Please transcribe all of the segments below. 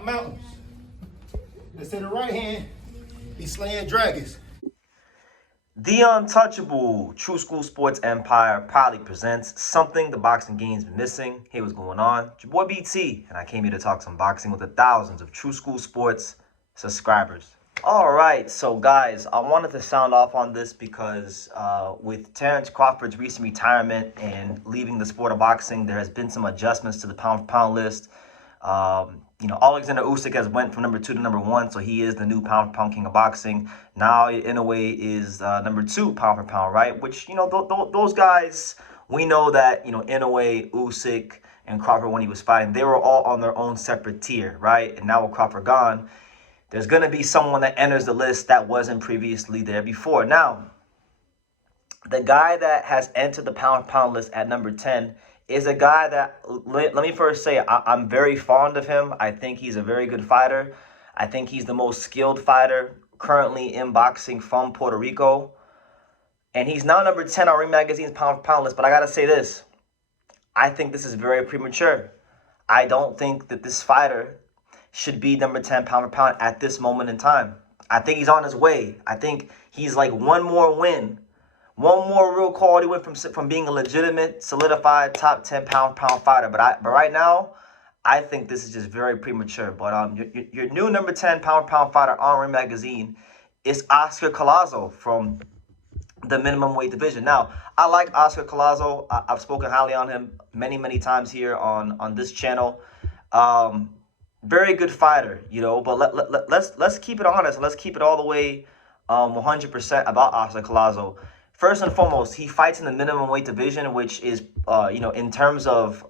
top mountains. They say the right hand be slaying dragons. The untouchable True School Sports Empire proudly presents something the boxing game's been missing. Hey, what's going on? It's your boy BT, and I came here to talk some boxing with the thousands of True School Sports subscribers. All right, so guys, I wanted to sound off on this because with Terrence Crawford's recent retirement and leaving the sport of boxing, there has been some adjustments to the pound-for-pound list. Alexander Usyk has went from number 2 to number 1, so he is the new pound-for-pound king of boxing. Now, Inoue is number 2 pound-for-pound, right? Which, those guys, we know that, Inoue, Usyk, and Crawford, when he was fighting, they were all on their own separate tier, right? And now with Crawford gone, there's going to be someone that enters the list that wasn't previously there before. Now, the guy that has entered the pound-for-pound list at number 10 is a guy that, let me first say, I'm very fond of him. I think he's a very good fighter. I think he's the most skilled fighter currently in boxing from Puerto Rico. And he's now number 10 on Ring Magazine's pound-for-pound list. But I got to say this. I think this is very premature. I don't think that this fighter should be number 10 pound-for-pound at this moment in time. I think he's on his way. I think he's like one more win. One more real quality win from being a legitimate, solidified top 10 pound-for-pound fighter. But right now, I think this is just very premature. But your new number 10 pound-for-pound fighter on Ring Magazine is Oscar Collazo from the minimum weight division. Now, I like Oscar Collazo. I've spoken highly on him many, many times here on this channel. Very good fighter, but let's keep it honest. Let's keep it all the way 100% about Oscar Collazo. First and foremost, he fights in the minimum weight division, which is, in terms of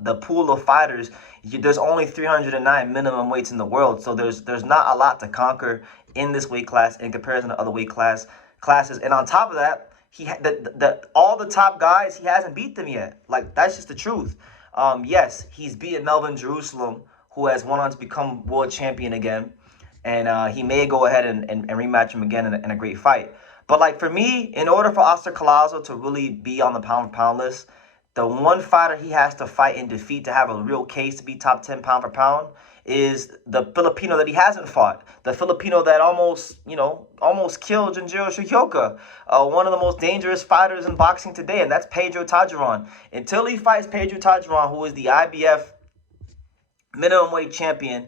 the pool of fighters, there's only 309 minimum weights in the world. So there's not a lot to conquer in this weight class in comparison to other weight classes. And on top of that, all the top guys, he hasn't beat them yet. Like, that's just the truth. Yes, he's beaten Melvin Jerusalem, who has won on to become world champion again. And he may go ahead and rematch him again in a great fight. But, like, for me, in order for Oscar Collazo to really be on the pound-for-pound list, the one fighter he has to fight and defeat to have a real case to be top 10 pound-for-pound is the Filipino that he hasn't fought. The Filipino that almost killed Junjiro Shioka, one of the most dangerous fighters in boxing today, and that's Pedro Tajaron. Until he fights Pedro Tajaron, who is the IBF minimum weight champion,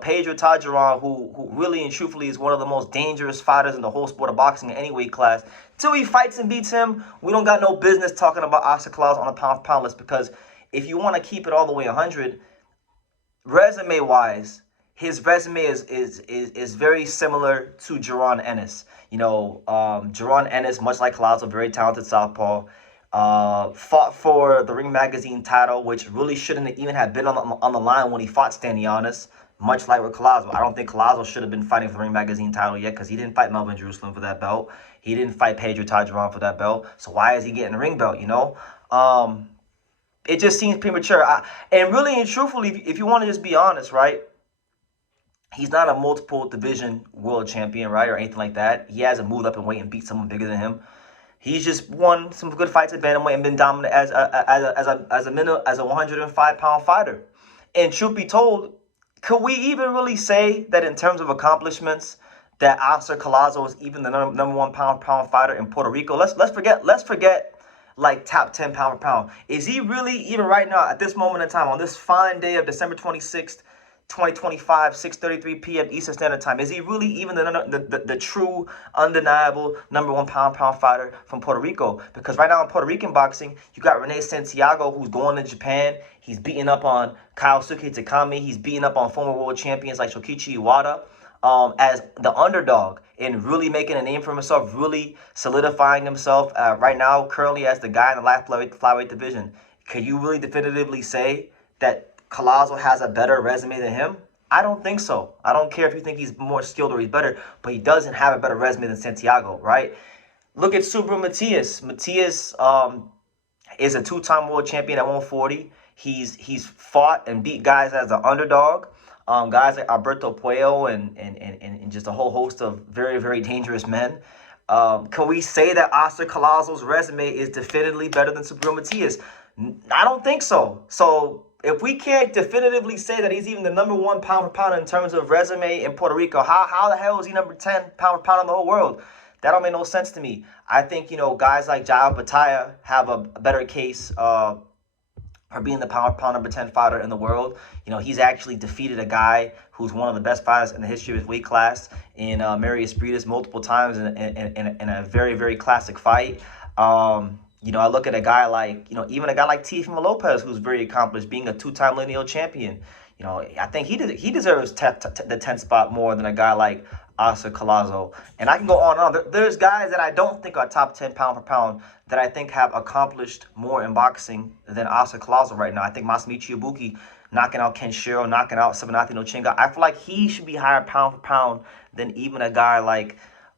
Pedro Tajaron, who really and truthfully is one of the most dangerous fighters in the whole sport of boxing in any weight class. Till he fights and beats him, we don't got no business talking about Oscar Collazo on the pound-for-pound list, because if you want to keep it all the way 100, resume-wise, his resume is very similar to Jaron Ennis. Jaron Ennis, much like Collazo, very talented southpaw. Fought for the Ring Magazine title, which really shouldn't even have been on the line when he fought Stanionis, much like with Collazo. I don't think Collazo should have been fighting for the Ring Magazine title yet, because he didn't fight Melvin Jerusalem for that belt. He didn't fight Pedro Tajaron for that belt. So why is he getting a ring belt, It just seems premature. And really and truthfully, if you want to just be honest, right? He's not a multiple division world champion, right, or anything like that. He hasn't moved up in weight and beat someone bigger than him. He's just won some good fights at bantamweight and been dominant as a 105-pound fighter. And truth be told, could we even really say that in terms of accomplishments that Oscar Collazo is even the number 1 pound-for-pound fighter in Puerto Rico? Let's forget like top 10 pound-for-pound. Is he really even right now at this moment in time on this fine day of December 26th? 2025, 6:33 p.m. Eastern Standard Time. Is he really even the true, undeniable number 1 pound-for-pound fighter from Puerto Rico? Because right now in Puerto Rican boxing, you got Rene Santiago, who's going to Japan. He's beating up on Kaosuke Takami. He's beating up on former world champions like Shokichi Iwata as the underdog and really making a name for himself, really solidifying himself right now, currently as the guy in the light flyweight division. Can you really definitively say that Collazo has a better resume than him? I don't think so. I don't care if you think he's more skilled or he's better, but he doesn't have a better resume than Santiago, right? Look at Subru Matias. Matias is a 2-time world champion at 140. He's fought and beat guys as the underdog. Guys like Alberto Puello and just a whole host of very, very dangerous men. Can we say that Oscar Collazo's resume is definitively better than Subru Matias? I don't think so. So if we can't definitively say that he's even the #1 pound for pound in terms of resume in Puerto Rico, how the hell is he number 10 pound for pound in the whole world? That don't make no sense to me. I think, guys like Jao Bataya have a better case for being the pound for pound number 10 fighter in the world. He's actually defeated a guy who's one of the best fighters in the history of his weight class in Marius Briedis multiple times in a very, very classic fight. I look at a guy like, even a guy like Teofimo Lopez, who's very accomplished, being a 2-time lineal champion. I think he deserves the 10th spot more than a guy like Oscar Collazo. And I can go on and on. There's guys that I don't think are top 10 pound for pound that I think have accomplished more in boxing than Oscar Collazo right now. I think Masamichi Ibuki knocking out Kenshiro, knocking out Sevenati no Chinga. I feel like he should be higher pound for pound than even a guy like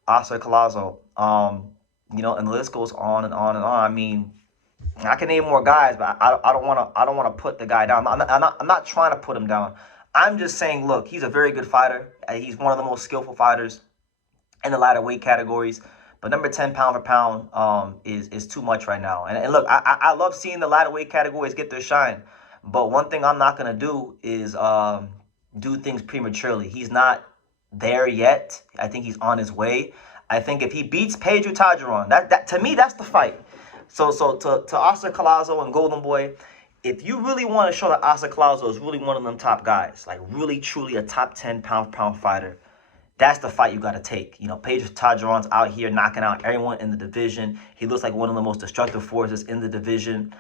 Oscar Collazo. And the list goes on and on and on. I mean, I can name more guys, but I don't want to put the guy down. I'm not trying to put him down. I'm just saying, look, he's a very good fighter. He's one of the most skillful fighters in the lighter weight categories. But number 10 pound for pound is too much right now. And look, I love seeing the lighter weight categories get their shine. But one thing I'm not going to do is do things prematurely. He's not there yet. I think he's on his way. I think if he beats Pedro Tajuron, that to me, that's the fight. So to Oscar Collazo and Golden Boy, if you really want to show that Oscar Collazo is really one of them top guys, like really, truly a top 10 pound for pound fighter, that's the fight you got to take. Pedro Tajuron's out here knocking out everyone in the division. He looks like one of the most destructive forces in the division.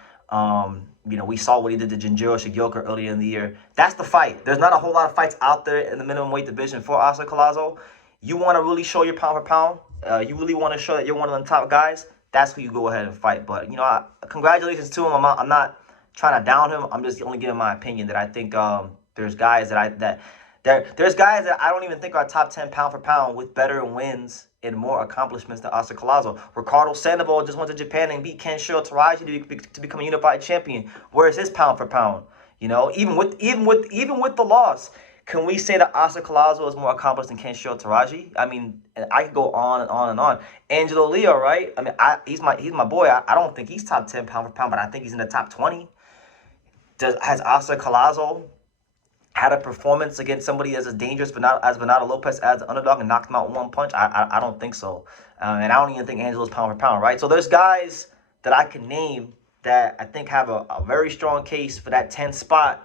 We saw what he did to Jinjiro Shigeoka earlier in the year. That's the fight. There's not a whole lot of fights out there in the minimum weight division for Oscar Collazo. You want to really show your pound for pound? You really want to show that you're one of them top guys? That's who you go ahead and fight. But, congratulations to him. I'm not trying to down him. I'm just only giving my opinion that I think there's guys there's guys that I don't even think are top 10 pound for pound with better wins and more accomplishments than Oscar Collazo. Ricardo Sandoval just went to Japan and beat Kenshiro Teraji to become a unified champion. Where's his pound for pound? Even with the loss, can we say that Oscar Collazo is more accomplished than Kenshiro Teraji? I mean, I could go on and on and on. Angelo Leo, right? I mean, he's my boy. I don't think he's top 10 pound for pound, but I think he's in the top 20. Has Oscar Collazo had a performance against somebody as dangerous as Bernardo Lopez as the underdog and knocked him out in one punch? I don't think so. And I don't even think Angelo's pound for pound, right? So there's guys that I can name that I think have a very strong case for that 10th spot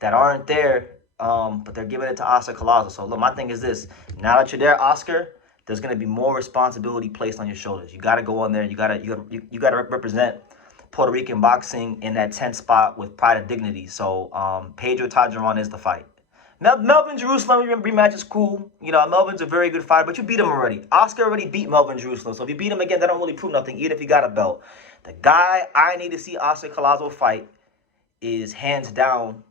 that aren't there. But they're giving it to Oscar Collazo. So look, my thing is this: now that you're there, Oscar, there's gonna be more responsibility placed on your shoulders. You gotta go on there. You gotta represent Puerto Rican boxing in that 10th spot with pride and dignity. So Pedro Tajuron is the fight. Melvin Jerusalem rematch is cool. Melvin's a very good fighter, but you beat him already. Oscar already beat Melvin Jerusalem. So if you beat him again, that don't really prove nothing, even if you got a belt. The guy I need to see Oscar Collazo fight is hands down,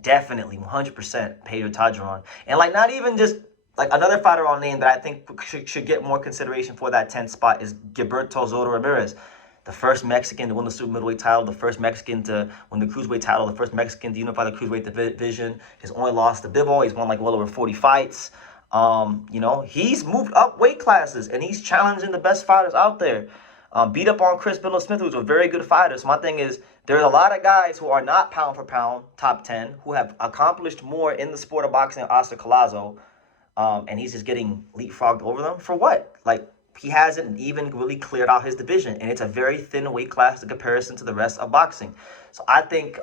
definitely 100% Pedro Tajuron. And not even just another fighter I'll name that I think should get more consideration for that 10th spot is Gilberto Soto Ramirez. The first Mexican to win the super middleweight title, the first Mexican to win the cruiserweight title, the first Mexican to unify the cruiserweight division. His only loss to Bivol. He's won well over 40 fights. He's moved up weight classes and he's challenging the best fighters out there. Beat up on Chris Benoit-Smith, who's a very good fighter. So my thing is, there's a lot of guys who are not pound for pound top 10 who have accomplished more in the sport of boxing than Oscar Collazo, and he's just getting leapfrogged over them for what? He hasn't even really cleared out his division, and it's a very thin weight class in comparison to the rest of boxing. So I think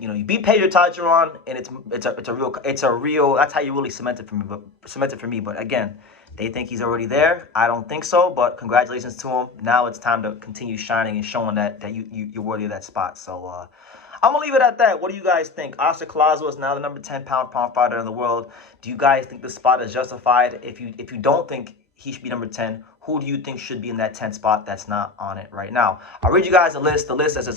you beat Pedro Tajuron, and it's a real. That's how you really cement it for me. But again, they think he's already there. I don't think so, but congratulations to him. Now it's time to continue shining and showing that you're worthy of that spot. So I'm going to leave it at that. What do you guys think? Oscar Collazo is now the number 10 pound fighter in the world. Do you guys think the spot is justified? If you don't think he should be number 10, who do you think should be in that 10th spot that's not on it right now? I'll read you guys the list. The list goes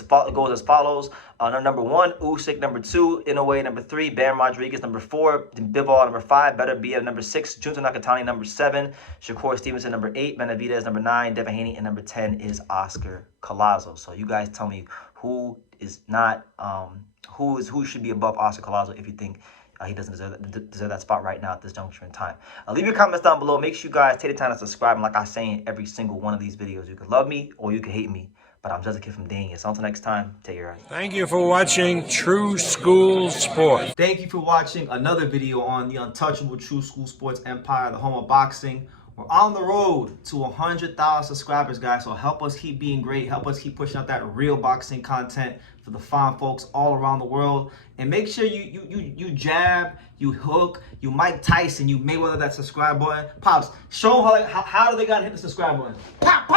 as follows. Number 1, Usyk. Number 2, Inoue. Number 3, Bam Rodriguez. Number 4, Bivol. Number 5, Better Biev. Number 6, Junta Nakatani. Number 7, Shakur Stevenson. Number 8, Benavidez. Number 9, Devin Haney. And number 10 is Oscar Collazo. So you guys tell me who is not, who should be above Oscar Collazo if you think he doesn't deserve that spot right now at this juncture in time. Leave your comments down below. Make sure you guys take the time to subscribe. And like I say in every single one of these videos, you can love me or you can hate me. But I'm just a kid from Dania. So until next time, take care. Thank you for watching True School Sports. Thank you for watching another video on the untouchable True School Sports Empire, the home of boxing. We're on the road to 100,000 subscribers, guys. So help us keep being great. Help us keep pushing out that real boxing content for the fine folks all around the world. And make sure you jab, you hook, you Mike Tyson, you Mayweather that subscribe button. Pops, show them how do they gotta hit the subscribe button. Pop, pop.